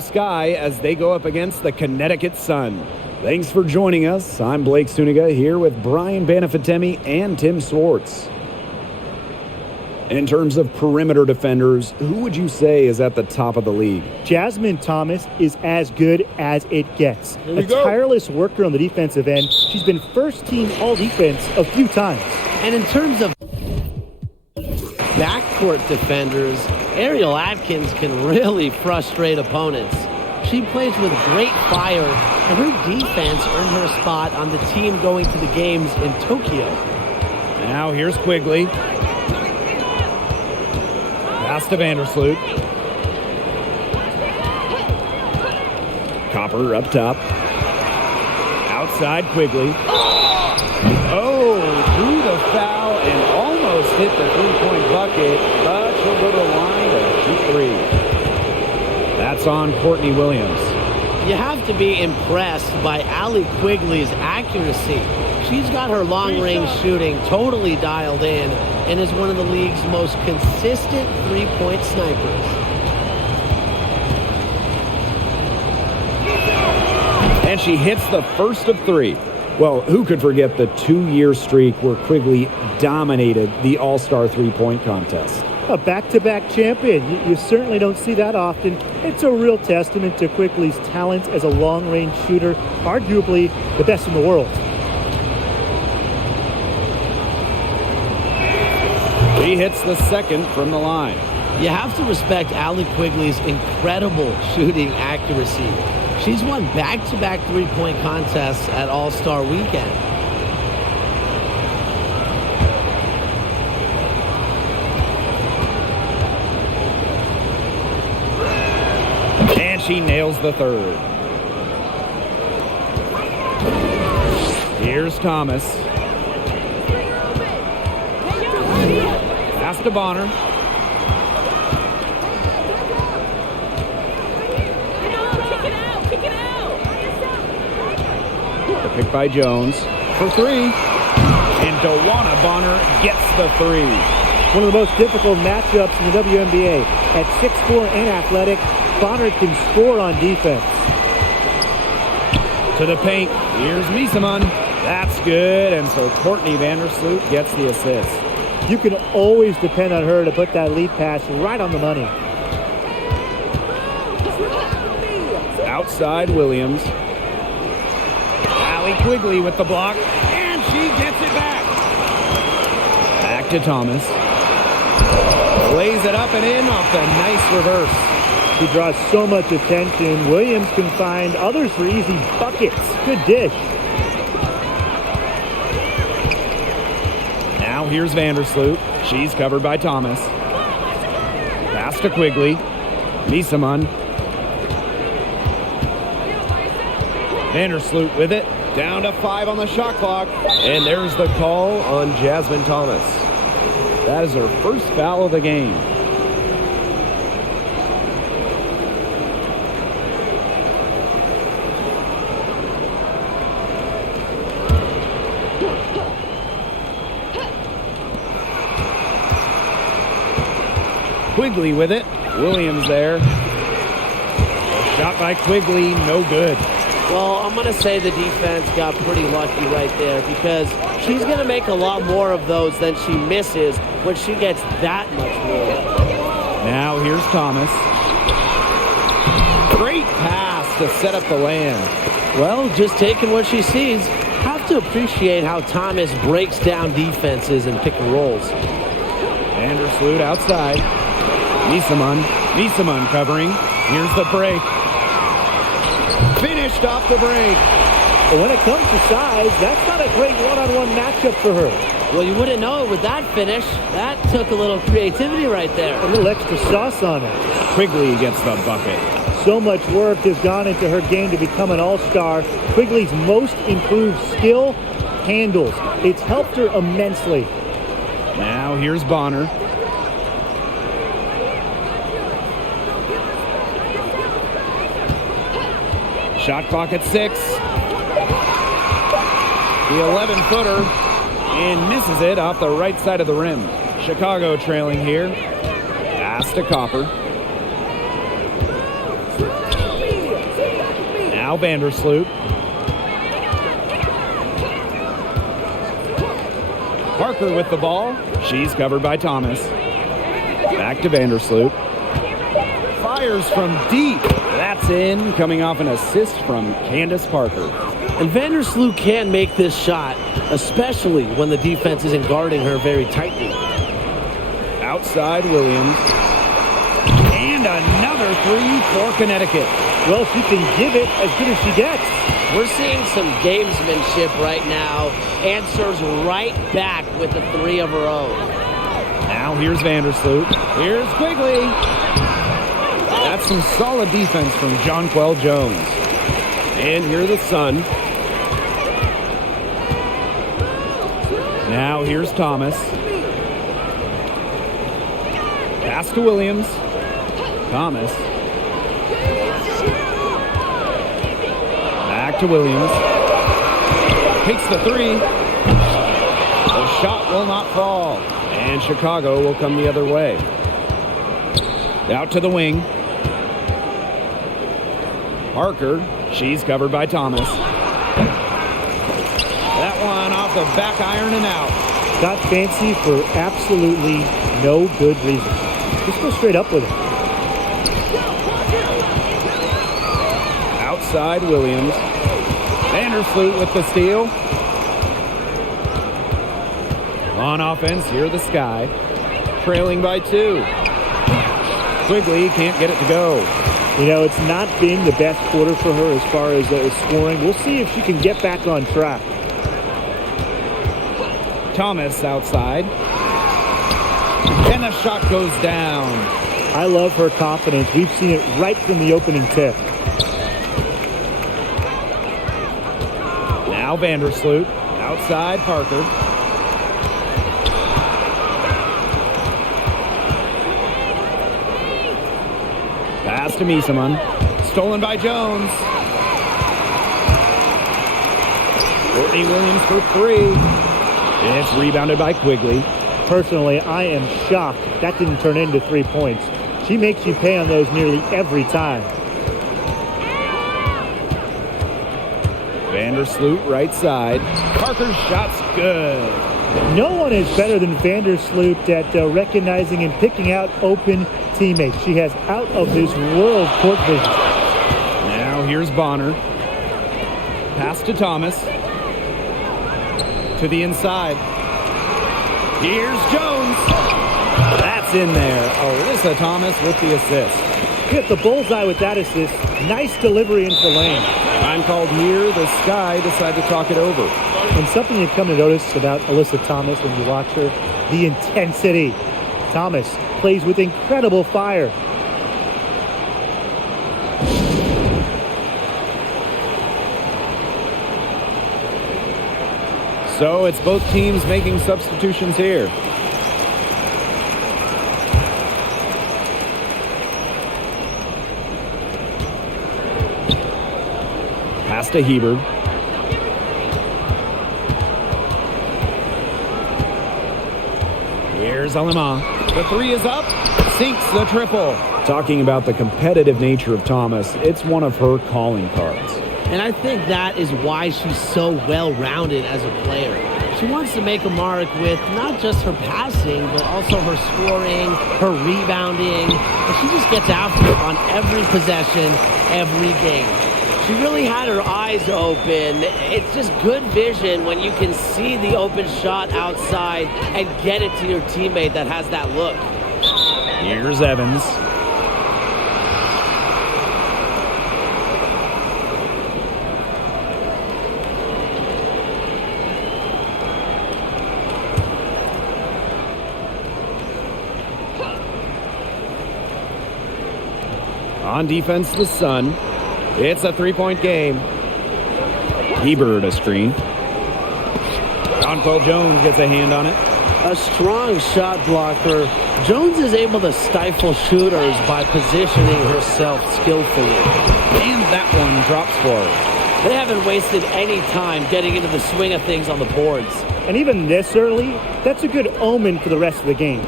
Sky as they go up against the Connecticut Sun. Thanks for joining us. I'm Blake Suniga here with Brian Banafitemi and Tim Swartz. In terms of perimeter defenders, who would you say is at the top of the league? Jasmine Thomas is as good as it gets. A tireless worker on the defensive end. She's been first team all defense a few times. And in terms of backcourt defenders, Ariel Atkins can really frustrate opponents. She plays with great fire, and her defense earned her a spot on the team going to the games in Tokyo. Now here's Quigley. Pass to Vandersloot. Copper up top. Outside Quigley. Oh, drew the foul and almost hit the three-point bucket, but she'll go to the line to shoot three. That's on Courtney Williams. You have to be impressed by Allie Quigley's accuracy. She's got her long-range shooting totally dialed in and is one of the league's most consistent three-point snipers. And she hits the first of three. Well, who could forget the 2-year streak where Quigley dominated the All-Star three-point contest? A back-to-back champion. You certainly don't see that often. It's a real testament to Quigley's talent as a long-range shooter, arguably the best in the world. She hits the second from the line. You have to respect Allie Quigley's incredible shooting accuracy. She's won back-to-back three-point contests at All-Star Weekend. And she nails the third. Here's Thomas. Pass to Bonner. The pick by Jones for three. And Dawana Bonner gets the three. One of the most difficult matchups in the WNBA. At 6'4" and athletic, Bonner can score on defense. To the paint. Here's Misaman. That's good. And so Courtney Vandersloot gets the assist. You can always depend on her to put that lead pass right on the money. Outside Williams. Allie Quigley with the block. And she gets it back. Back to Thomas. Lays it up and in off the nice reverse. She draws so much attention. Williams can find others for easy buckets. Good dish. Now here's Vandersloot. She's covered by Thomas. Pass to Quigley. Misaman. Vandersloot with it. Down to 5 on the shot clock. And there's the call on Jasmine Thomas. That is her first foul of the game. Quigley with it. Williams there. Shot by Quigley, no good. Well, I'm going to say the defense got pretty lucky right there because she's going to make a lot more of those than she misses when she gets that much more. Now here's Thomas. Great pass to set up the land. Well, just taking what she sees. Have to appreciate how Thomas breaks down defenses and pick and rolls. Vandersloot outside. Misaman covering. Here's the break. Finished off the break. But when it comes to size, that's not a great one-on-one matchup for her. Well, you wouldn't know it with that finish. That took a little creativity right there. A little extra sauce on it. Quigley gets the bucket. So much work has gone into her game to become an all-star. Quigley's most improved skill, handles. It's helped her immensely. Now here's Bonner. Shot clock at 6. The 11-footer and misses it off the right side of the rim. Chicago trailing here. Pass to Copper. Now Vandersloot. Parker with the ball. She's covered by Thomas. Back to Vandersloot. Fires from deep. That's in, coming off an assist from Candace Parker. And Vandersloot can make this shot, especially when the defense isn't guarding her very tightly. Outside Williams. And another three for Connecticut. Well, she can give it as good as she gets. We're seeing some gamesmanship right now. Answers right back with the three of her own. Now here's Vandersloot. Here's Quigley. That's some solid defense from Jonquel Jones. And here the Sun. Now here's Thomas. Pass to Williams. Thomas. Back to Williams. Takes the three. The shot will not fall. And Chicago will come the other way. Out to the wing. Parker. She's covered by Thomas. That one off the back iron and out. Got fancy for absolutely no good reason. Just go straight up with it. Outside Williams. Vandersloot with the steal. On offense, here the Sky. Trailing by 2. Quigley can't get it to go. You know, it's not been the best quarter for her as far as scoring. We'll see if she can get back on track. Thomas outside. And the shot goes down. I love her confidence. We've seen it right from the opening tip. Now Vandersloot. Outside Parker. Pass to Misaman. Stolen by Jones. Courtney Williams for 3. It's rebounded by Quigley. Personally, I am shocked that didn't turn into 3 points. She makes you pay on those nearly every time. Vandersloot right side. Parker's shot's good. No one is better than Vandersloot at recognizing and picking out open teammates. She has out-of-this-world court vision. Now here's Bonner. Pass to Thomas. To the inside. Here's Jones. That's in there. Alyssa Thomas with the assist. Hit the bullseye with that assist. Nice delivery into the lane. Time called here. The Sky decide to talk it over. And something you come to notice about Alyssa Thomas when you watch her, the intensity. Thomas plays with incredible fire. So it's both teams making substitutions here. Pass to Hebert. Here's Alema. The 3 is up. Sinks the triple. Talking about the competitive nature of Thomas, it's one of her calling cards. And I think that is why she's so well-rounded as a player. She wants to make a mark with not just her passing, but also her scoring, her rebounding. And she just gets after it on every possession, every game. She really had her eyes open. It's just good vision when you can see the open shot outside and get it to your teammate that has that look. Here's Evans. On defense, the Sun. It's a 3-point game. Hebert a screen. Jonquel Jones gets a hand on it. A strong shot blocker. Jones is able to stifle shooters by positioning herself skillfully. And that one drops for her. They haven't wasted any time getting into the swing of things on the boards. And even this early, that's a good omen for the rest of the game.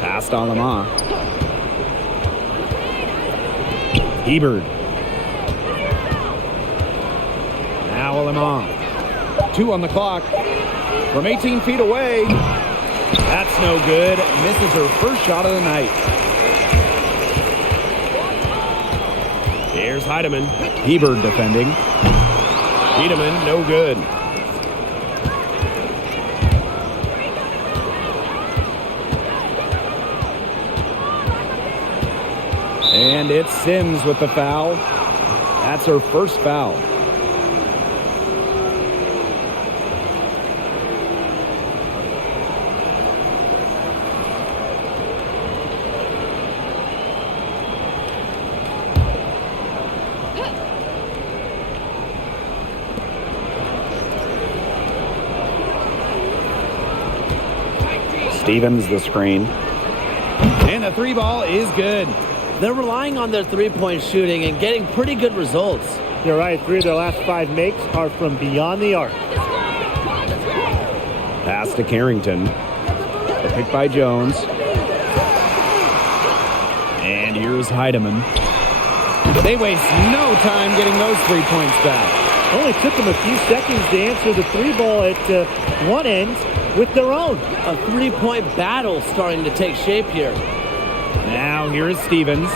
Passed on Lamar. Hebert. Now Lemon. 2 on the clock. From 18 feet away. That's no good. Misses her first shot of the night. Here's Heidemann. Hebert defending. Heidemann, no good. And it's Sims with the foul. That's her first foul. Stevens the screen. And the 3 ball is good. They're relying on their three-point shooting and getting pretty good results. You're right. 3 of their last 5 makes are from beyond the arc. Pass to Carrington. The pick by Jones. And here's Heidemann. They waste no time getting those 3 points back. Only took them a few seconds to answer the 3 ball at one end with their own. A 3-point battle starting to take shape here. Now here is Stevens.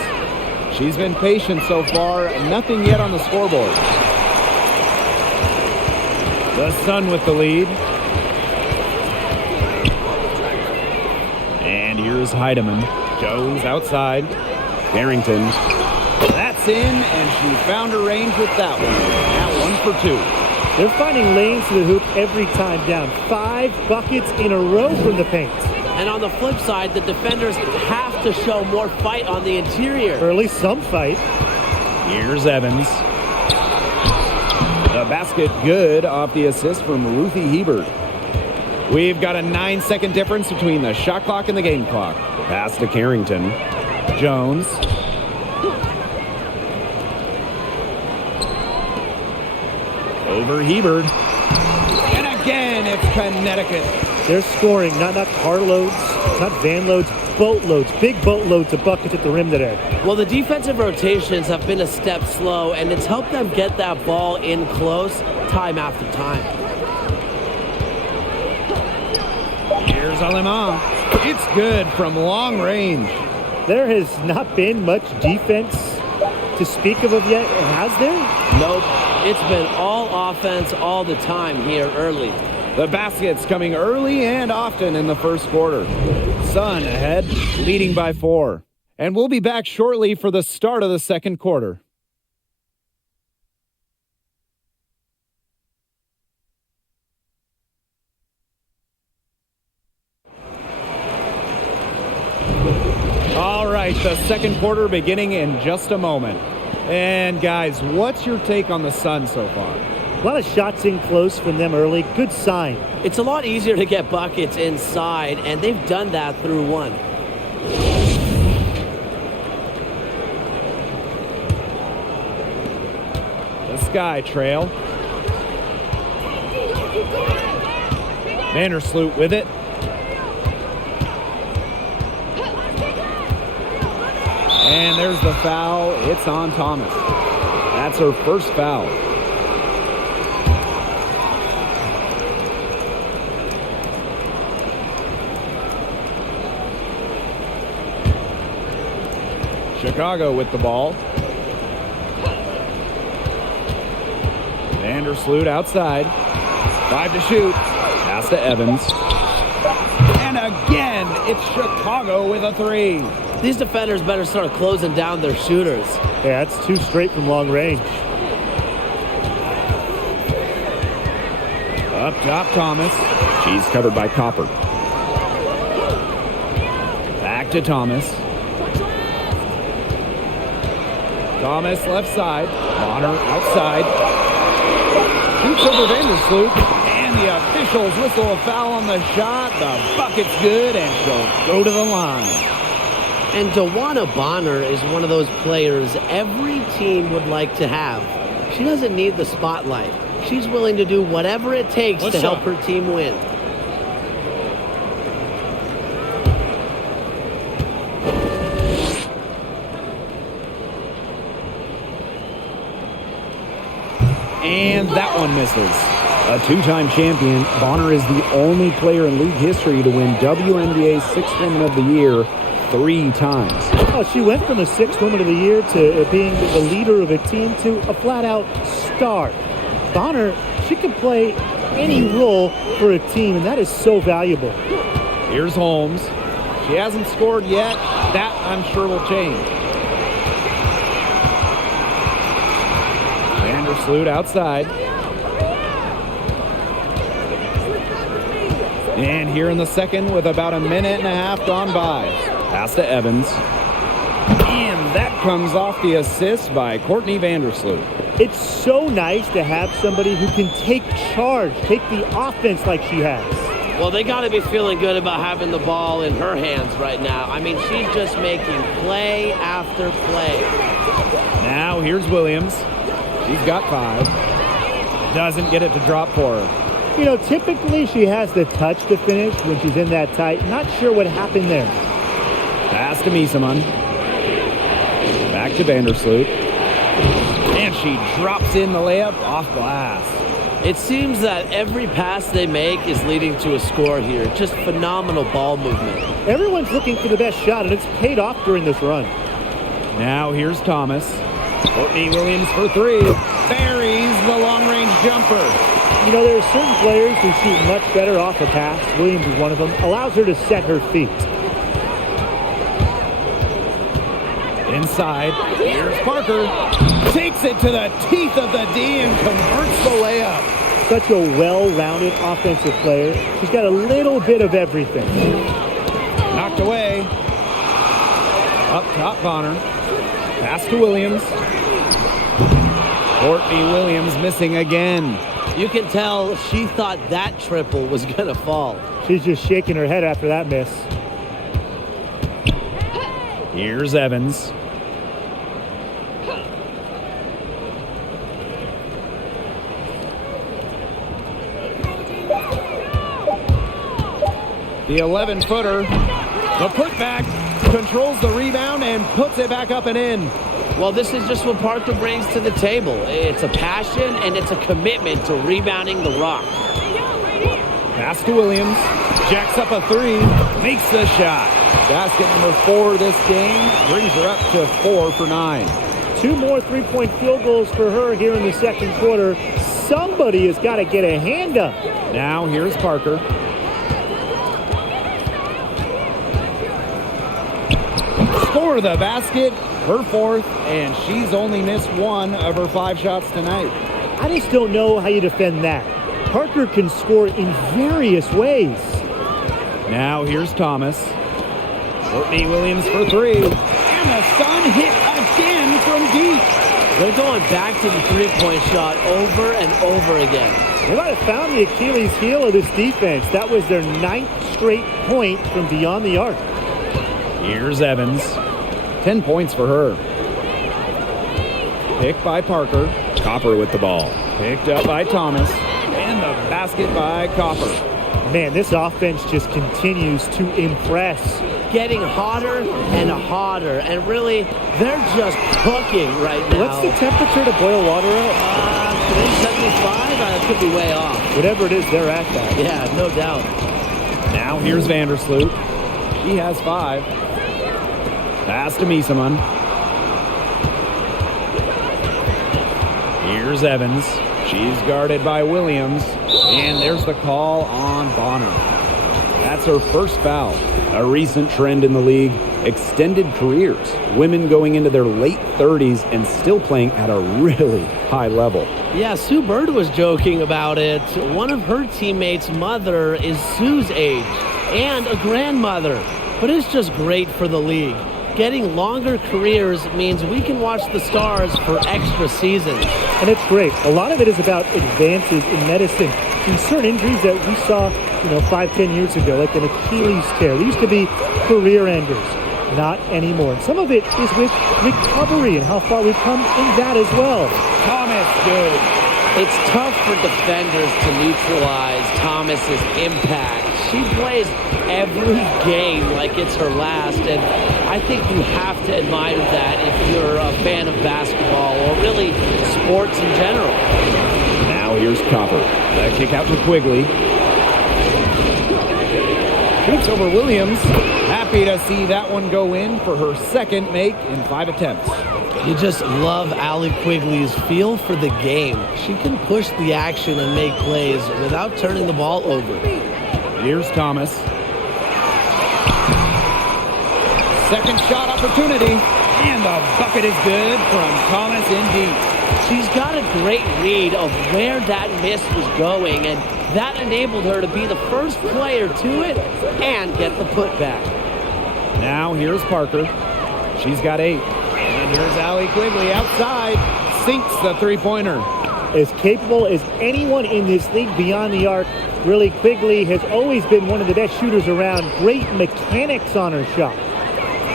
She's been patient so far. Nothing yet on the scoreboard. The Sun with the lead. And here's Heidemann. Jones outside. Carrington. That's in, and she found her range with that one. Now 1 for 2. They're finding lanes to the hoop every time down. 5 buckets in a row from the paint. And on the flip side, the defenders have to show more fight on the interior. Or at least some fight. Here's Evans. The basket good off the assist from Ruthie Hebert. We've got a 9-second difference between the shot clock and the game clock. Pass to Carrington. Jones. Over Hebert. And again, it's Connecticut. They're scoring, not carloads, not van loads, boatloads, big boatloads of buckets at the rim today. Well, the defensive rotations have been a step slow, and it's helped them get that ball in close time after time. Here's Aleman. It's good from long range. There has not been much defense to speak of yet, has there? Nope. It's been all offense all the time here early. The baskets coming early and often in the first quarter. Sun ahead, leading by 4. And we'll be back shortly for the start of the second quarter. All right, the second quarter beginning in just a moment. And guys, what's your take on the Sun so far? A lot of shots in close from them early. Good sign. It's a lot easier to get buckets inside, and they've done that through one. The Sky Trail. Vandersloot with it. And there's the foul. It's on Thomas. That's her first foul. Chicago with the ball. Vandersloot outside. 5 to shoot. Pass to Evans. And again, it's Chicago with a 3. These defenders better start closing down their shooters. Yeah, that's 2 straight from long range. Up top, Thomas. She's covered by Copper. Back to Thomas. Thomas left side. Bonner outside. Shoots over Vandersloot. And the officials whistle a foul on the shot. The bucket's good, and she'll go to the line. And Dawana Bonner is one of those players every team would like to have. She doesn't need the spotlight. She's willing to do whatever it takes to help her team win. And that one misses. A two-time champion, Bonner is the only player in league history to win WNBA Sixth Woman of the Year 3 times. Oh, she went from a Sixth Woman of the Year to being the leader of a team to a flat-out star. Bonner, she can play any role for a team, and that is so valuable. Here's Holmes. She hasn't scored yet. That, I'm sure, will change. Vandersloot outside. And here in the second with about a minute and a half gone by. Pass to Evans. And that comes off the assist by Courtney Vandersloot. It's so nice to have somebody who can take charge, take the offense like she has. Well, they got to be feeling good about having the ball in her hands right now. I mean, she's just making play after play. Now here's Williams. She's got 5. Doesn't get it to drop for her. You know, typically she has the touch to finish when she's in that tight. Not sure what happened there. Pass to Miesemann. Back to Vandersloot. And she drops in the layup off glass. It seems that every pass they make is leading to a score here. Just phenomenal ball movement. Everyone's looking for the best shot, and it's paid off during this run. Now here's Thomas. Courtney Williams for 3. Buries the long-range jumper. You know, there are certain players who shoot much better off a pass. Williams is one of them. Allows her to set her feet. Inside, here's Parker. Takes it to the teeth of the D and converts the layup. Such a well-rounded offensive player. She's got a little bit of everything. Knocked away. Up top, Bonner. Pass to Williams. Courtney Williams missing again. You can tell she thought that triple was going to fall. She's just shaking her head after that miss. Here's Evans. The 11-footer. The putback controls the rebound and puts it back up and in. Well, this is just what Parker brings to the table. It's a passion and it's a commitment to rebounding the rock. Pass to Williams. Jacks up a 3. Makes the shot. Basket number 4 this game. Brings her up to 4 for 9. 2 more three-point field goals for her here in the second quarter. Somebody has got to get a hand up. Now here's Parker. For the basket, her 4th, and she's only missed 1 of her 5 shots tonight. I just don't know how you defend that. Parker can score in various ways. Now here's Thomas. Courtney Williams for 3. And the Sun hit again from deep. They're going back to the three-point shot over and over again. They might have found the Achilles heel of this defense. That was their 9th straight point from beyond the arc. Here's Evans. 10 points for her. Picked by Parker. Copper with the ball. Picked up by Thomas. And the basket by Copper. Man, this offense just continues to impress. Getting hotter and hotter. And really, they're just cooking right now. What's the temperature to boil water at? 75? It could be way off. Whatever it is, they're at that. Yeah, no doubt. Now here's Vandersloot. She has 5. Pass to Miesemann. Here's Evans. She's guarded by Williams. And there's the call on Bonner. That's her first foul. A recent trend in the league. Extended careers. Women going into their late 30s and still playing at a really high level. Yeah, Sue Bird was joking about it. One of her teammates' mother is Sue's age and a grandmother. But it's just great for the league. Getting longer careers means we can watch the stars for extra seasons. And it's great. A lot of it is about advances in medicine. In certain injuries that we saw, 5-10 years ago, like an Achilles tear. They used to be career enders. Not anymore. And some of it is with recovery and how far we've come in that as well. Thomas good. It's tough for defenders to neutralize Thomas's impact. She plays every game like it's her last, and I think you have to admire that if you're a fan of basketball or really sports in general. Now here's Copper. The kick out to Quigley. Shoots over Williams. Happy to see that one go in for her second make in 5 attempts. You just love Allie Quigley's feel for the game. She can push the action and make plays without turning the ball over. Here's Thomas. Second shot opportunity. And the bucket is good from Thomas in deep. She's got a great read of where that miss was going, and that enabled her to be the first player to it and get the putback. Now here's Parker. She's got 8. And here's Allie Quigley outside. Sinks the three-pointer. As capable as anyone in this league beyond the arc, really Quigley has always been one of the best shooters around. Great mechanics on her shot.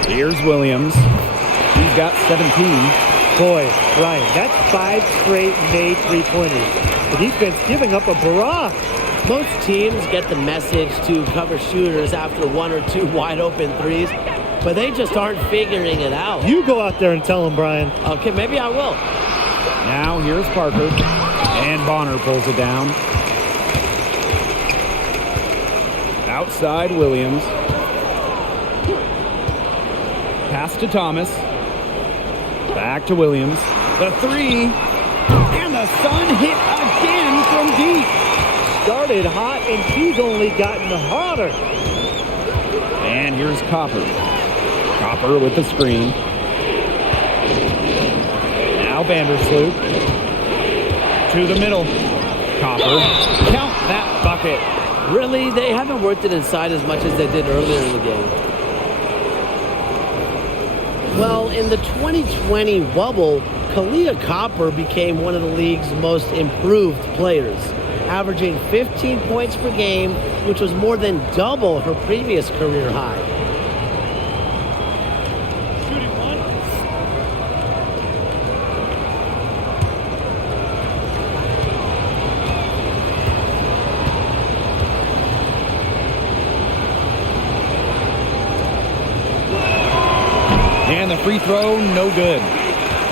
Here's Williams. She's got 17. Boy, Brian, that's 5 straight made three-pointers. The defense giving up a barrage. Most teams get the message to cover shooters after 1 or 2 wide-open threes, but they just aren't figuring it out. You go out there and tell them, Brian. Okay, maybe I will. Now here's Parker. And Bonner pulls it down. Outside Williams. Pass to Thomas. Back to Williams. The 3. And the Sun hit again from deep. Started hot, and she's only gotten hotter. And here's Copper. Copper with the screen. Now Vandersloot. To the middle. Copper. Count that bucket. Really, they haven't worked it inside as much as they did earlier in the game. Well, in the 2020 bubble, Kalia Copper became one of the league's most improved players, averaging 15 points per game, which was more than double her previous career high. Shooting one. And the free throw, no good.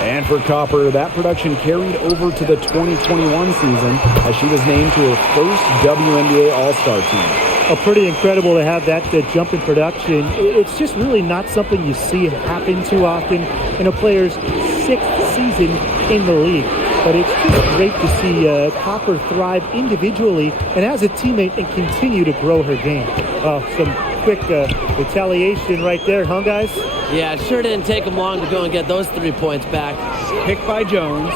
And for Copper, that production carried over to the 2021 season as she was named to her first WNBA All-Star team. Pretty incredible to have that jump in production. It's just really not something you see happen too often in a player's 6th season in the league. But it's just great to see Copper thrive individually and as a teammate and continue to grow her game. Some quick retaliation right there, huh, guys? Yeah, it sure didn't take them long to go and get those 3 points back. Picked by Jones.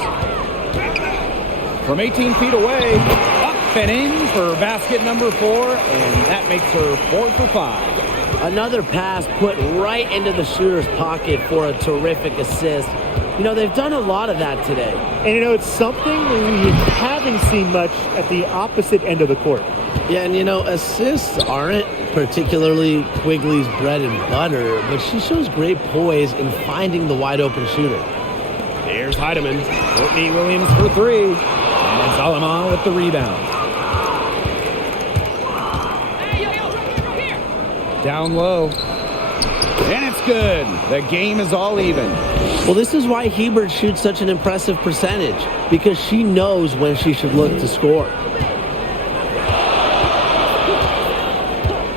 From 18 feet away, up and in for basket number 4, and that makes her 4 for 5. Another pass put right into the shooter's pocket for a terrific assist. You know, they've done a lot of that today. And, you know, it's something we haven't seen much at the opposite end of the court. Yeah, and, you know, assists aren't particularly Quigley's bread and butter, but she shows great poise in finding the wide-open shooter. Here's Heidemann. Courtney Williams for 3. And Solomon with the rebound. Down low. And it's good. The game is all even. Well, this is why Hebert shoots such an impressive percentage, because she knows when she should look to score.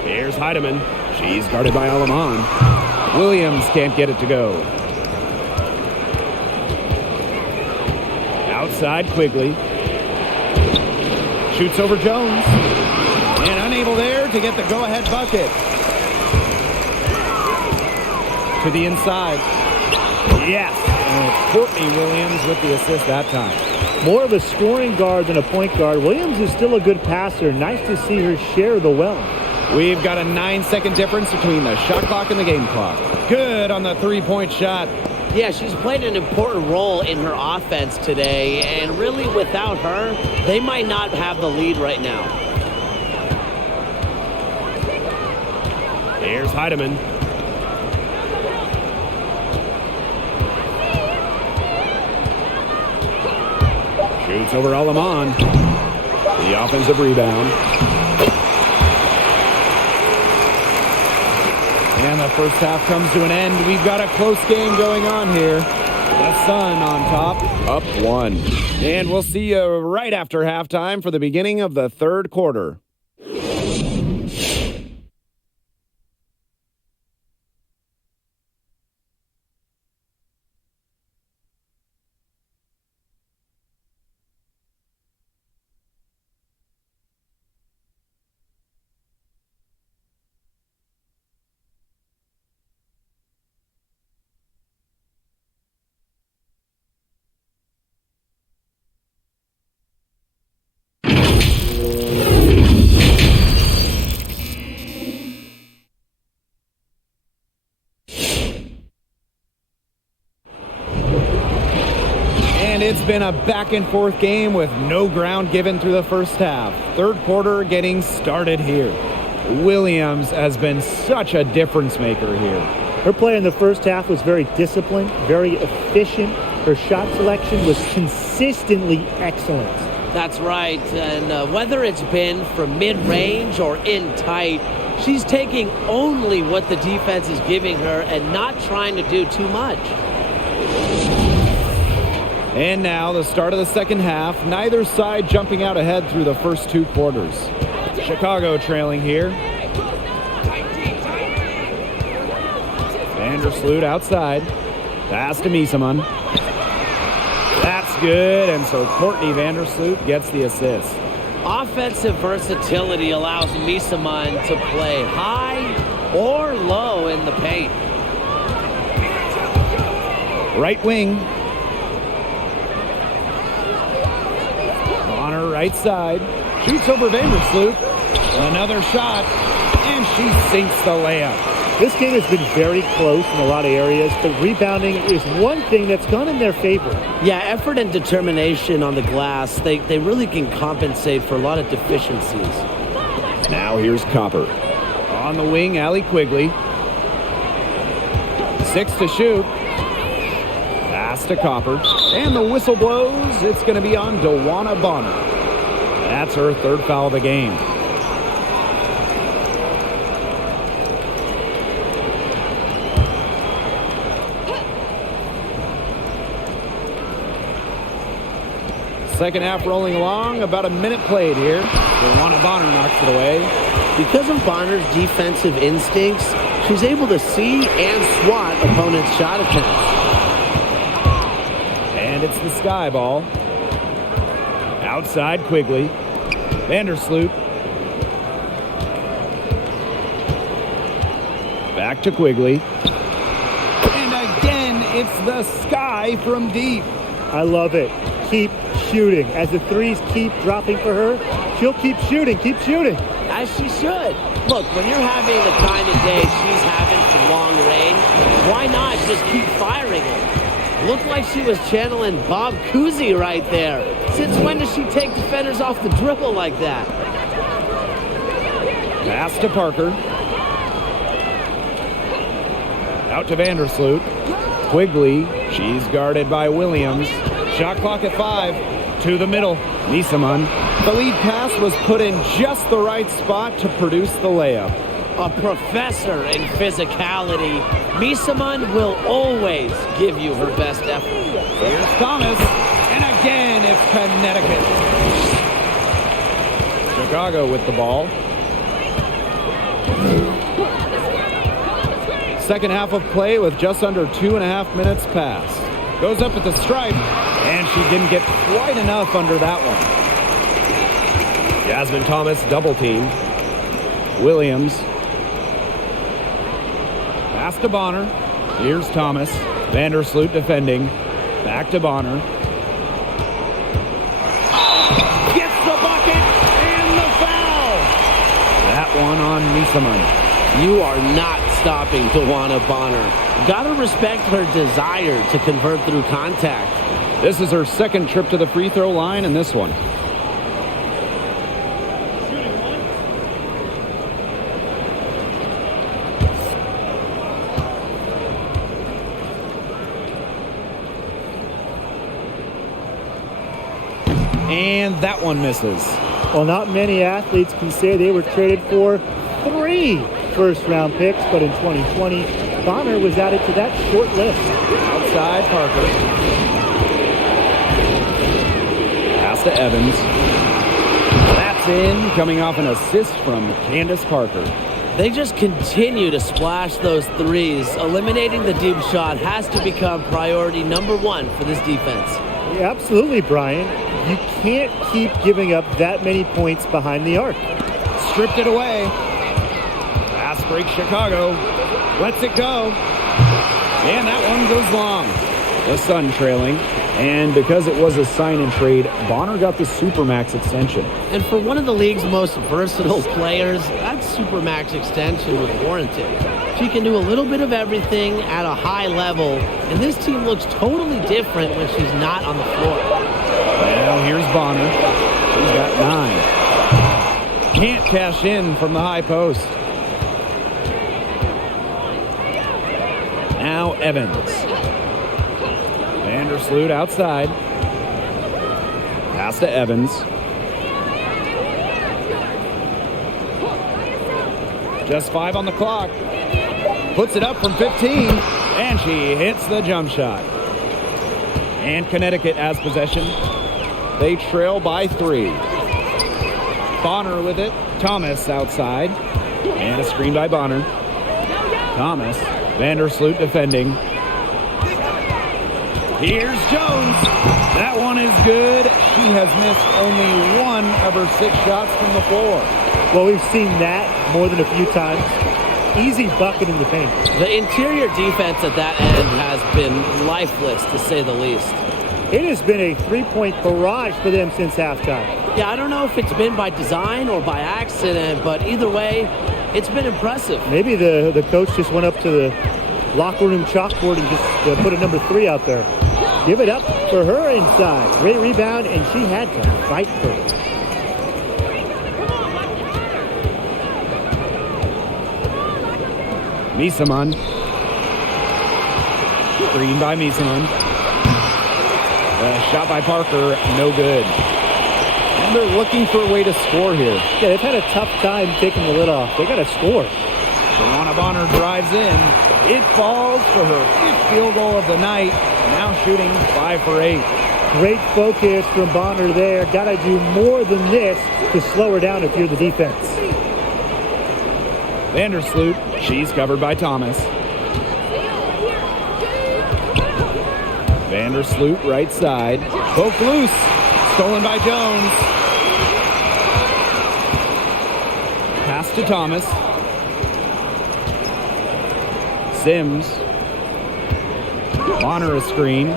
Here's Heidemann. She's guarded by Alaman. Williams can't get it to go. Outside Quigley. Shoots over Jones. And unable there to get the go-ahead bucket. To the inside. Yes. And it's Courtney Williams with the assist that time. More of a scoring guard than a point guard. Williams is still a good passer. Nice to see her share the well. We've got a 9-second difference between the shot clock and the game clock. Good on the three-point shot. Yeah, she's played an important role in her offense today, and really without her, they might not have the lead right now. Here's Heidemann. Shoots over Alaman. The offensive rebound. And the first half comes to an end. We've got a close game going on here. The Sun on top, up 1. And we'll see you right after halftime for the beginning of the third quarter. It's been a back-and-forth game with no ground given through the first half. Third quarter getting started here. Williams has been such a difference maker here. Her play in the first half was very disciplined, very efficient. Her shot selection was consistently excellent. That's right, and whether it's been from mid-range or in tight, she's taking only what the defense is giving her and not trying to do too much. And now the start of the second half. Neither side jumping out ahead through the first 2 quarters. Chicago trailing here. Vandersloot outside. Pass to Misaman. That's good, and so Courtney Vandersloot gets the assist. Offensive versatility allows Misaman to play high or low in the paint. Right wing. On her right side. Shoots over Vandersloot. Another shot, and she sinks the layup. This game has been very close in a lot of areas, but rebounding is one thing that's gone in their favor. Yeah, effort and determination on the glass, they really can compensate for a lot of deficiencies. Now here's Copper. On the wing, Allie Quigley. 6 to shoot. Pass to Copper. And the whistle blows. It's going to be on DeWanna Bonner. That's her third foul of the game. Second half rolling along. About a minute played here. DeWanna Bonner knocks it away. Because of Bonner's defensive instincts, she's able to see and swat opponents' shot attempts. And it's the sky ball. Outside Quigley. Vandersloot. Back to Quigley. And again, it's the sky from deep. I love it. Keep shooting. As the threes keep dropping for her, she'll keep shooting, keep shooting. As she should. Look, when you're having the kind of day she's having from long range, why not just keep firing it? Looked like she was channeling Bob Cousy right there. Since when does she take defenders off the dribble like that? Pass to Parker. Out to Vandersloot. Quigley. She's guarded by Williams. Shot clock at 5. To the middle. Misaman. The lead pass was put in just the right spot to produce the layup. A professor in physicality, Misaman will always give you her best effort. Here's Thomas. And again, it's Connecticut. Chicago with the ball. Second half of play with just under 2.5 minutes passed. Goes up at the stripe, and she didn't get quite enough under that one. Jasmine Thomas double team. Williams. Pass to Bonner. Here's Thomas. Vandersloot defending. Back to Bonner. Gets the bucket and the foul. That one on Misaman. You are not stopping DeWanna Bonner. Gotta respect her desire to convert through contact. This is her second trip to the free throw line in this one. And that one misses. Well, not many athletes can say they were traded for 3 first-round picks, but in 2020, Bonner was added to that short list. Outside Parker. Pass to Evans. That's in, coming off an assist from Candace Parker. They just continue to splash those threes. Eliminating the deep shot has to become priority number one for this defense. Yeah, absolutely, Brian. You can't keep giving up that many points behind the arc. Stripped it away. Pass break Chicago. Lets it go. And that one goes long. The Sun trailing. And because it was a sign and trade, Bonner got the Supermax extension. And for one of the league's most versatile players, that Supermax extension was warranted. She can do a little bit of everything at a high level, and this team looks totally different when she's not on the floor. Now here's Bonner. She's got 9. Can't cash in from the high post. Now Evans. Vandersloot outside. Pass to Evans. Just 5 on the clock. Puts it up from 15, and she hits the jump shot. And Connecticut has possession. They trail by 3. Bonner with it. Thomas outside. And a screen by Bonner. Thomas. Vandersloot defending. Here's Jones. That one is good. She has missed only 1 of her 6 shots from the floor. Well, we've seen that more than a few times. Easy bucket in the paint. The interior defense at that end has been lifeless, to say the least. It has been a three-point barrage for them since halftime. Yeah, I don't know if it's been by design or by accident, but either way, it's been impressive. Maybe the coach just went up to the locker room chalkboard and just put a number 3 out there. Give it up for her inside. Great rebound, and she had to fight for it. Misaman. Screen by Misaman. Shot by Parker, no good. And they're looking for a way to score here. Yeah, they've had a tough time taking the lid off. They got to score. Joanna Bonner drives in. It falls for her 5th field goal of the night. Now shooting 5 for 8. Great focus from Bonner there. Got to do more than this to slow her down if you're the defense. Vandersloot, she's covered by Thomas. Vandersloot right side. Poked loose. Stolen by Jones. Pass to Thomas. Sims. Bonner a screen.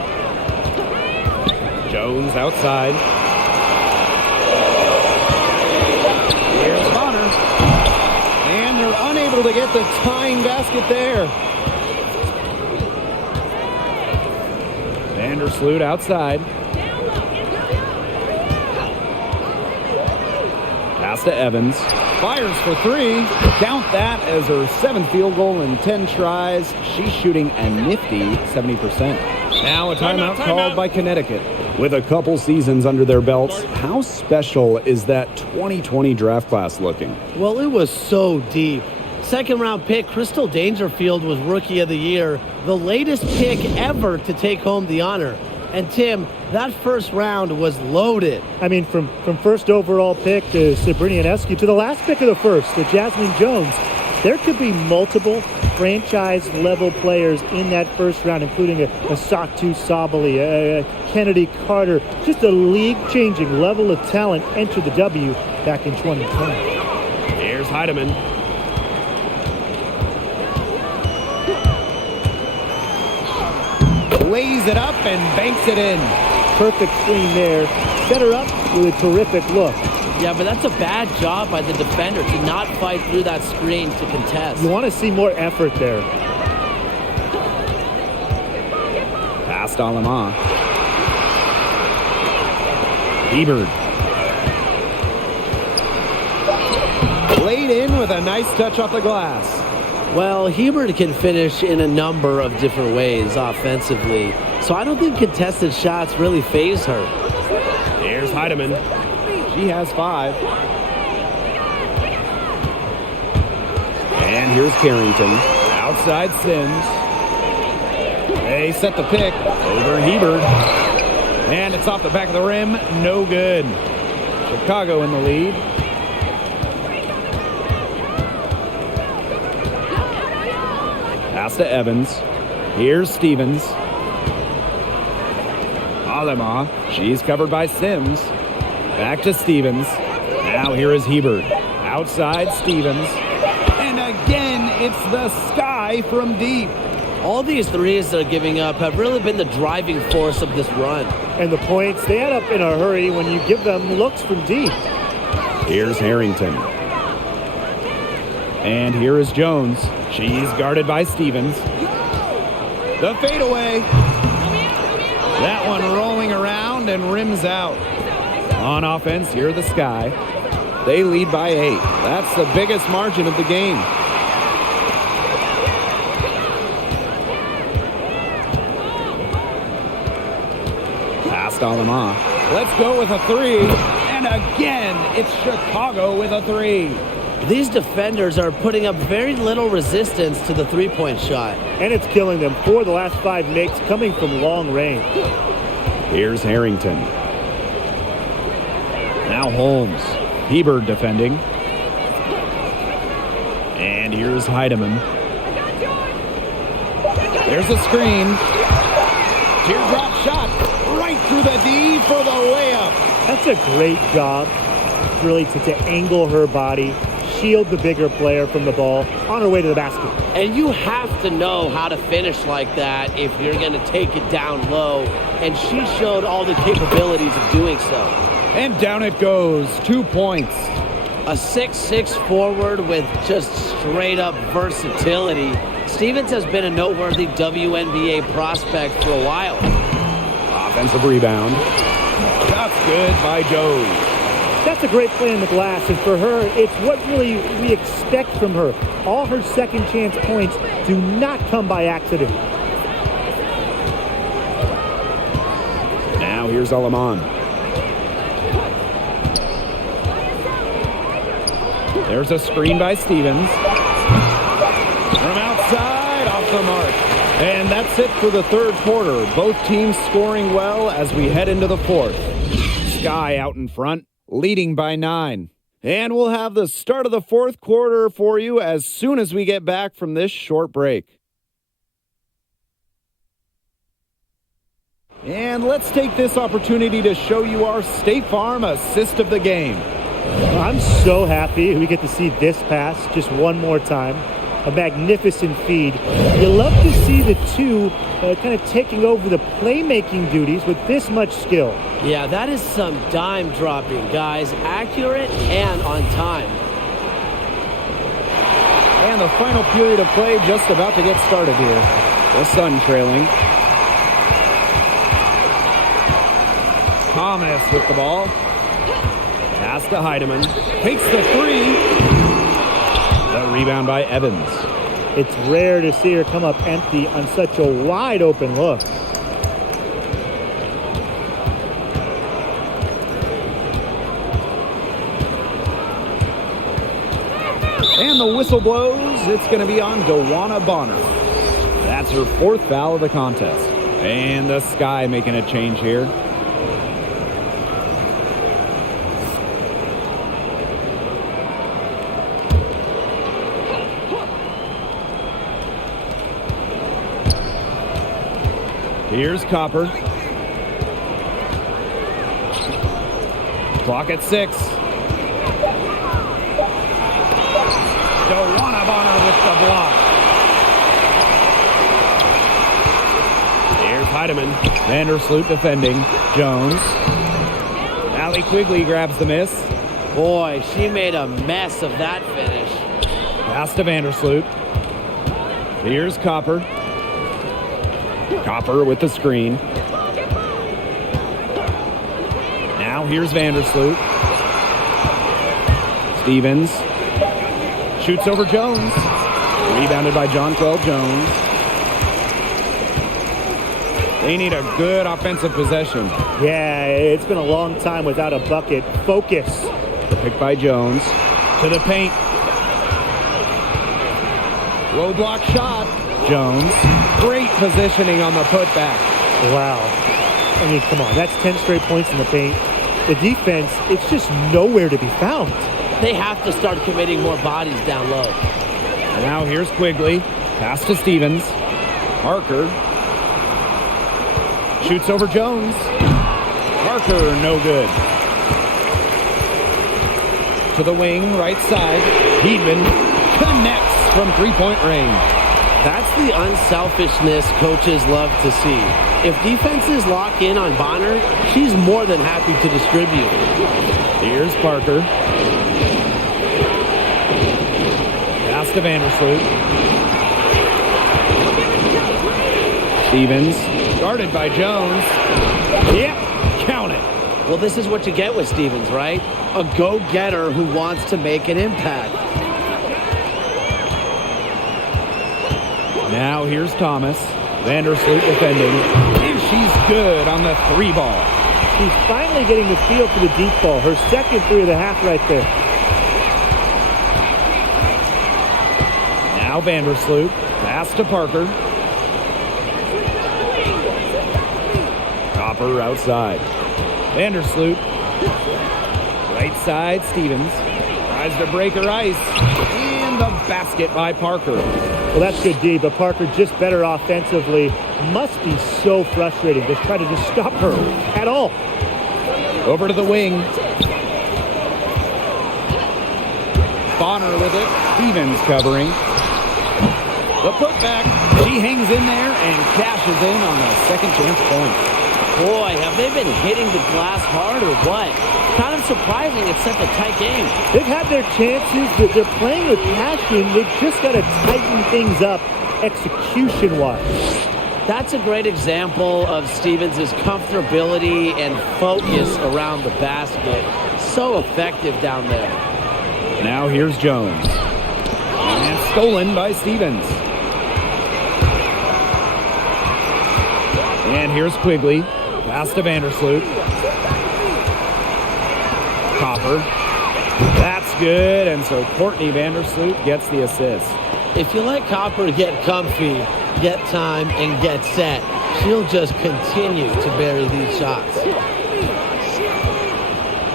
Jones outside. Here's Bonner. And they're unable to get the tying basket there. Vandersloot outside. Pass to Evans. Fires for 3. Count that as her 7th field goal in 10 tries. She's shooting a nifty 70%. Now a timeout called by Connecticut. With a couple seasons under their belts, how special is that 2020 draft class looking? Well, it was so deep. Second-round pick Crystal Dangerfield was Rookie of the Year, the latest pick ever to take home the honor. And Tim, that first round was loaded. I mean, from first overall pick to Sabrina Ionescu to the last pick of the first, to Jasmine Jones, there could be multiple franchise-level players in that first round, including a Satu Sabali, a Kennedy Carter. Just a league-changing level of talent entered the W back in 2020. Here's Heidemann. Lays it up and banks it in. Perfect screen there. Set her up with a terrific look. Yeah, but that's a bad job by the defender to not fight through that screen to contest. You want to see more effort there. Past Alama. Ebert. Laid in with a nice touch off the glass. Well, Hebert can finish in a number of different ways offensively, so I don't think contested shots really faze her. Here's Heidemann. She has 5. And here's Carrington. Outside Sims. They set the pick over Hebert. And it's off the back of the rim. No good. Chicago in the lead. Pass to Evans. Here's Stevens. Alema. She's covered by Sims. Back to Stevens. Now here is Hebert. Outside Stevens. And again, it's the sky from deep. All these threes they're giving up have really been the driving force of this run. And the points, they add up in a hurry when you give them looks from deep. Here's Harrington. And here is Jones. She's guarded by Stevens. The fadeaway. That one rolling around and rims out. On offense, here are the Sky. They lead by 8. That's the biggest margin of the game. Past Alema. Let's go with a 3. And again, it's Chicago with a 3. These defenders are putting up very little resistance to the three-point shot. And it's killing them. 4 of the last 5 makes coming from long range. Here's Harrington. Now Holmes. Hebert defending. And here's Heidemann. There's a screen. Teardrop shot right through the D for the layup. That's a great job, really, to angle her body, shield the bigger player from the ball on her way to the basket. And you have to know how to finish like that if you're going to take it down low. And she showed all the capabilities of doing so. And down it goes. 2 points. A 6'6" forward with just straight-up versatility. Stevens has been a noteworthy WNBA prospect for a while. Offensive rebound. That's good by Jones. That's a great play in the glass, and for her, it's what really we expect from her. All her second chance points do not come by accident. Now here's Aleman. There's a screen by Stevens. From outside, off the mark. And that's it for the third quarter. Both teams scoring well as we head into the fourth. Sky out in front, leading by 9. And we'll have the start of the fourth quarter for you as soon as we get back from this short break. And let's take this opportunity to show you our State Farm assist of the game. I'm so happy we get to see this pass just one more time. A magnificent feed. You love to see the two kind of taking over the playmaking duties with this much skill. Yeah, that is some dime dropping, guys. Accurate and on time. And the final period of play just about to get started here. The Sun trailing. Thomas with the ball. Pass to Heidemann. Takes the 3. The rebound by Evans. It's rare to see her come up empty on such a wide open look. And the whistle blows. It's going to be on Dewana Bonner. That's her 4th foul of the contest. And the Sky making a change here. Here's Copper. Clock at 6. Dewana Bonner with the block. Here's Heidemann. Vandersloot defending. Jones. Allie Quigley grabs the miss. Boy, she made a mess of that finish. Pass to Vandersloot. Here's Copper. Copper with the screen. Now here's Vandersloot. Stevens. Shoots over Jones. Rebounded by Jonquel Jones. They need a good offensive possession. Yeah, it's been a long time without a bucket. Focus. Picked by Jones. To the paint. Low block shot. Jones. Great positioning on the putback. Wow. I mean, come on. That's 10 straight points in the paint. The defense, it's just nowhere to be found. They have to start committing more bodies down low. Now here's Quigley. Pass to Stevens. Parker. Shoots over Jones. Parker, no good. To the wing, right side. Heedman connects from three-point range. That's the unselfishness coaches love to see. If defenses lock in on Bonner, she's more than happy to distribute. Here's Parker. Pass to Vandersloot. Stevens, guarded by Jones. Yep, count it. Well, this is what you get with Stevens, right? A go-getter who wants to make an impact. Now here's Thomas. Vandersloot defending. And she's good on the three ball. She's finally getting the feel for the deep ball. Her second three of the half right there. Now Vandersloot. Pass to Parker. Copper outside. Vandersloot. Right side, Stevens. Tries to break her ice. And the basket by Parker. Well, that's good D, but Parker just better offensively. Must be so frustrating to try to just stop her at all. Over to the wing. Bonner with it. Stevens covering. The putback. She hangs in there and cashes in on the second chance point. Boy, have they been hitting the glass hard or what? Kind of surprising it's such a tight game. They've had their chances, but they're playing with passion. They've just got to tighten things up execution-wise. That's a great example of Stevens' comfortability and focus around the basket. So effective down there. Now here's Jones. And stolen by Stevens. And here's Quigley. Pass to Vandersloot. Copper. That's good. And so Courtney Vandersloot gets the assist. If you let Copper get comfy, get time, and get set, she'll just continue to bury these shots.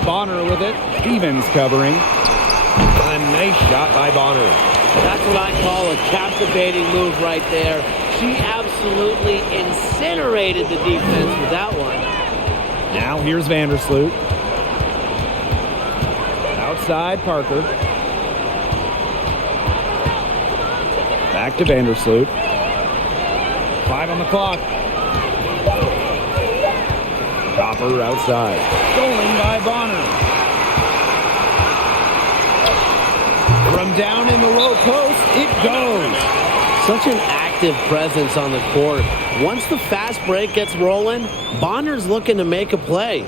Bonner with it. Stevens covering. A nice shot by Bonner. That's what I call a captivating move right there. She absolutely incinerated the defense with that one. Now here's Vandersloot. Outside Parker. Back to Vandersloot. 5 on the clock. Copper outside. Stolen by Bonner. From down in the low post, it goes. Such an active presence on the court. Once the fast break gets rolling, Bonner's looking to make a play.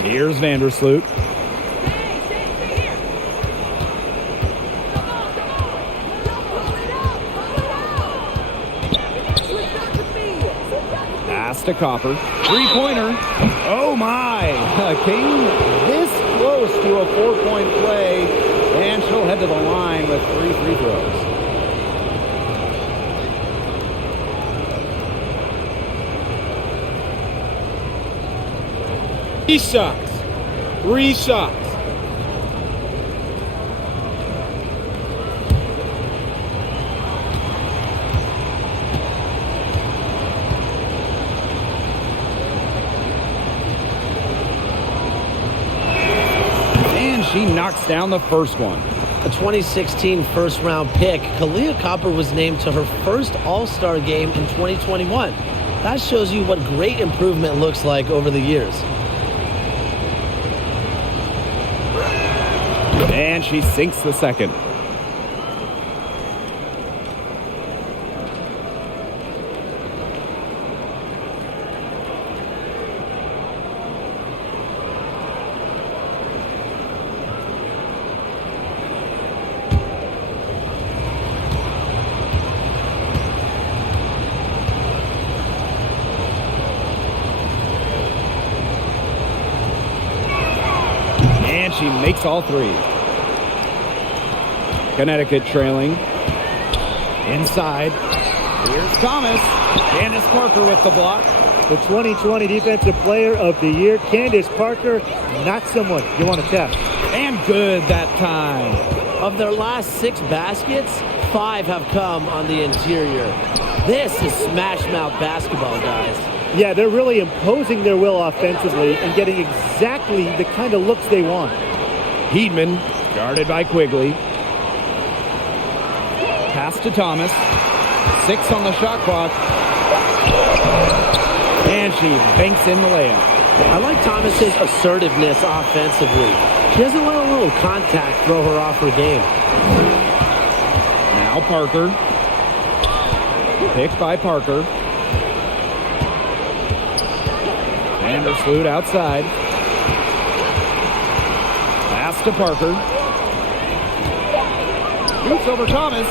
Here's Vandersloot. Pass to Copper. Three-pointer. Oh, my. Came this close to a 4-point play, and she'll head to the line with 3 free throws. Three shots. And she knocks down the first one. A 2016 first-round pick, Kahleah Copper was named to her first All-Star game in 2021. That shows you what great improvement looks like over the years. And she sinks the second. And she makes all three. Connecticut trailing. Inside. Here's Thomas. Candace Parker with the block. The 2020 Defensive Player of the Year, Candace Parker, not someone you want to test. And good that time. Of their last 6 baskets, 5 have come on the interior. This is smash mouth basketball, guys. Yeah, they're really imposing their will offensively and getting exactly the kind of looks they want. Heedman, guarded by Quigley. Pass to Thomas. 6 on the shot clock. And she banks in the layup. I like Thomas's assertiveness offensively. She doesn't let a little contact throw her off her game. Now Parker. Picked by Parker. Vandersloot outside. Pass to Parker. Shoots over Thomas.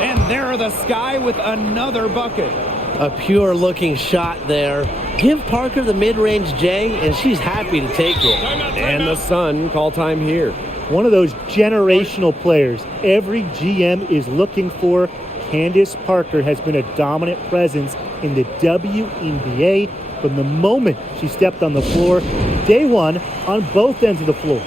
And there the Sky with another bucket. A pure looking shot there. Give Parker the mid-range J, and she's happy to take it. And the Sun call time here. One of those generational players every GM is looking for. Candace Parker has been a dominant presence in the WNBA from the moment she stepped on the floor, day one on both ends of the floor.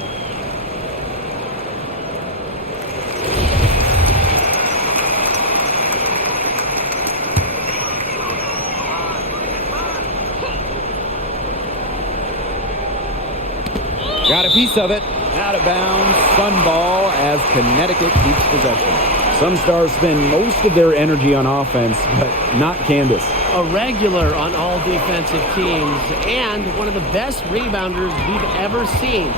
Got a piece of it. Out of bounds. Sun ball as Connecticut keeps possession. Some stars spend most of their energy on offense, but not Candace. A regular on all defensive teams and one of the best rebounders we've ever seen.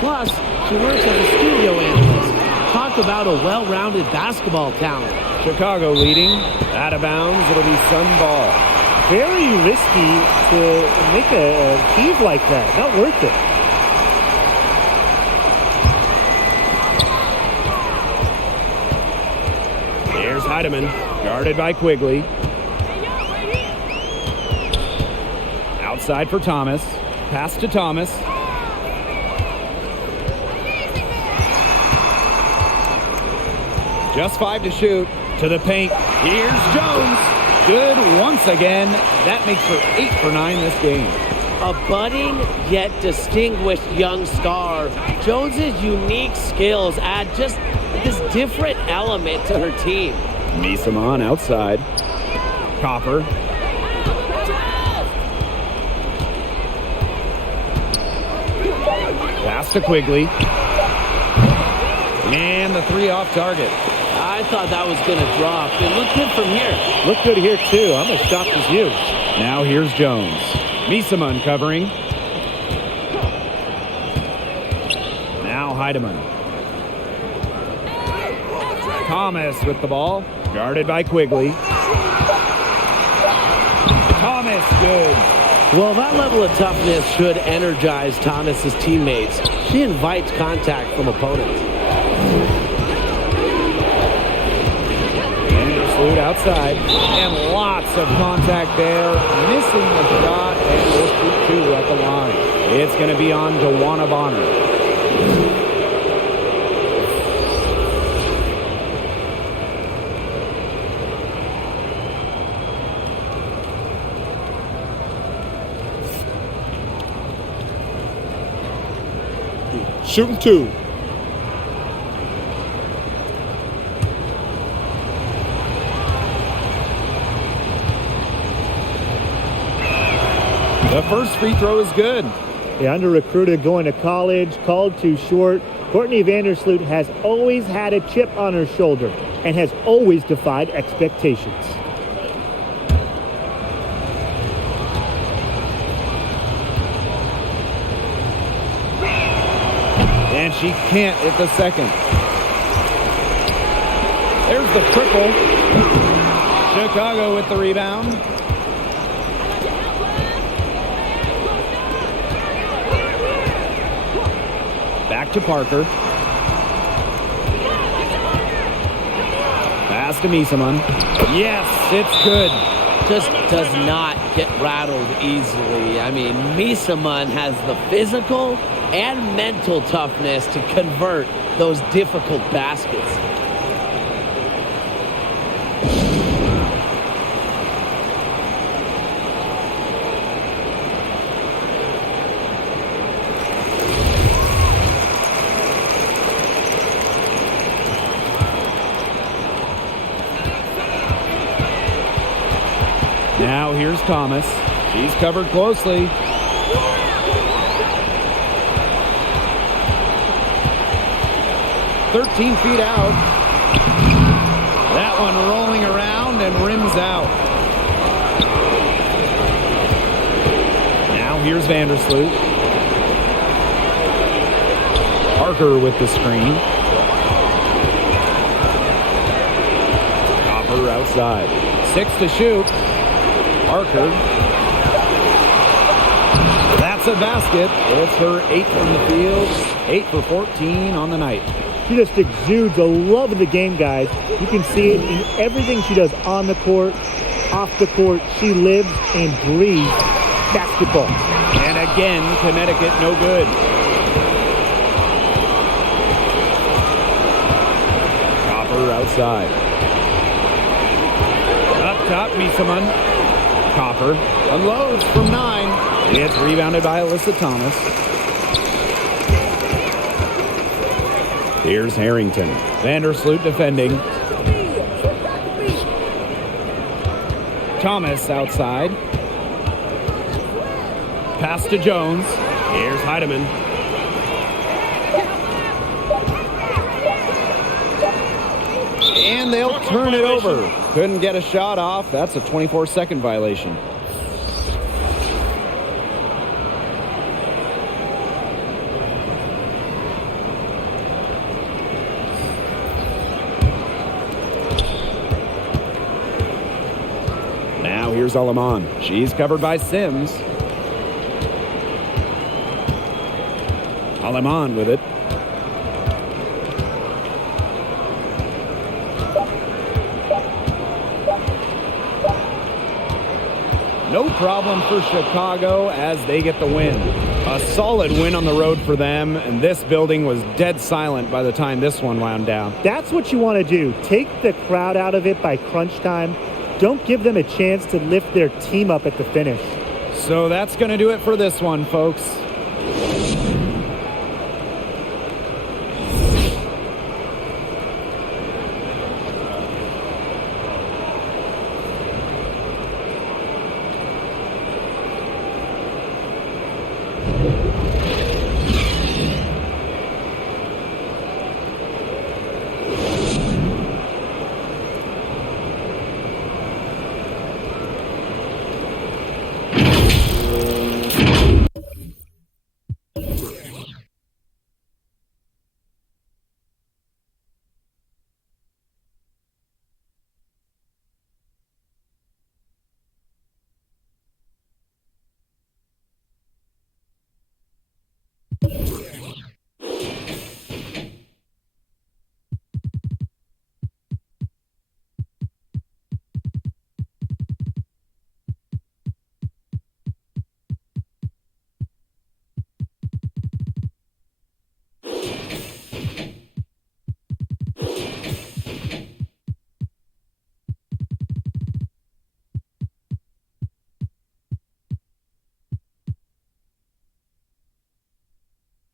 Plus, she works as a studio analyst. Talk about a well-rounded basketball talent. Chicago leading. Out of bounds. It'll be Sun ball. Very risky to make a heave like that. Not worth it. Here's Heidemann, guarded by Quigley. Outside for Thomas. Pass to Thomas. Just 5 to shoot. To the paint. Here's Jones. Good once again. That makes her 8 for 9 this game. A budding yet distinguished young star. Jones's unique skills add just this different element to her team. Misamon outside. Copper. Pass to Quigley. And the 3 off target. I thought that was going to drop. It looked good from here. Looked good here, too. I'm as shocked as you. Now here's Jones. Misamon covering. Now Heidemann. Thomas with the ball. Guarded by Quigley. Thomas, good. Well, that level of toughness should energize Thomas's teammates. She invites contact from opponents. Vandersloot outside. And lots of contact there. Missing the shot. And we'll shoot 2 at the line. It's going to be on DeWanna Bonner. Shooting 2. The first free throw is good. The under-recruited going to college, called too short. Courtney Vandersloot has always had a chip on her shoulder and has always defied expectations. And she can't at the second. There's the triple. Chicago with the rebound. Back to Parker. Pass to Misamon. Yes, it's good. just does not get rattled easily. I mean, Misaman has the physical and mental toughness to convert those difficult baskets. Now here's Thomas. He's covered closely. "13 feet out." That one rolling around and rims out. Now here's Vandersloot. Parker with the screen. Copper outside. 6 to shoot. Parker. That's a basket. It's her 8th from the field. 8 for 14 on the night. She just exudes a love of the game, guys. You can see it in everything she does on the court, off the court. She lives and breathes basketball. And again, Connecticut no good. Copper outside. Up top, Misaman. Copper unloads from 9. It's rebounded by Alyssa Thomas. Here's Harrington. Vandersloot defending. Thomas outside. Pass to Jones. Here's Heidemann. And they'll turn it over. Couldn't get a shot off. That's a 24-second violation. Now here's Aleman. She's covered by Sims. Aleman with it. No problem for Chicago as they get the win. A solid win on the road for them, and this building was dead silent by the time this one wound down. That's what you want to do. Take the crowd out of it by crunch time. Don't give them a chance to lift their team up at the finish. So that's going to do it for this one, folks.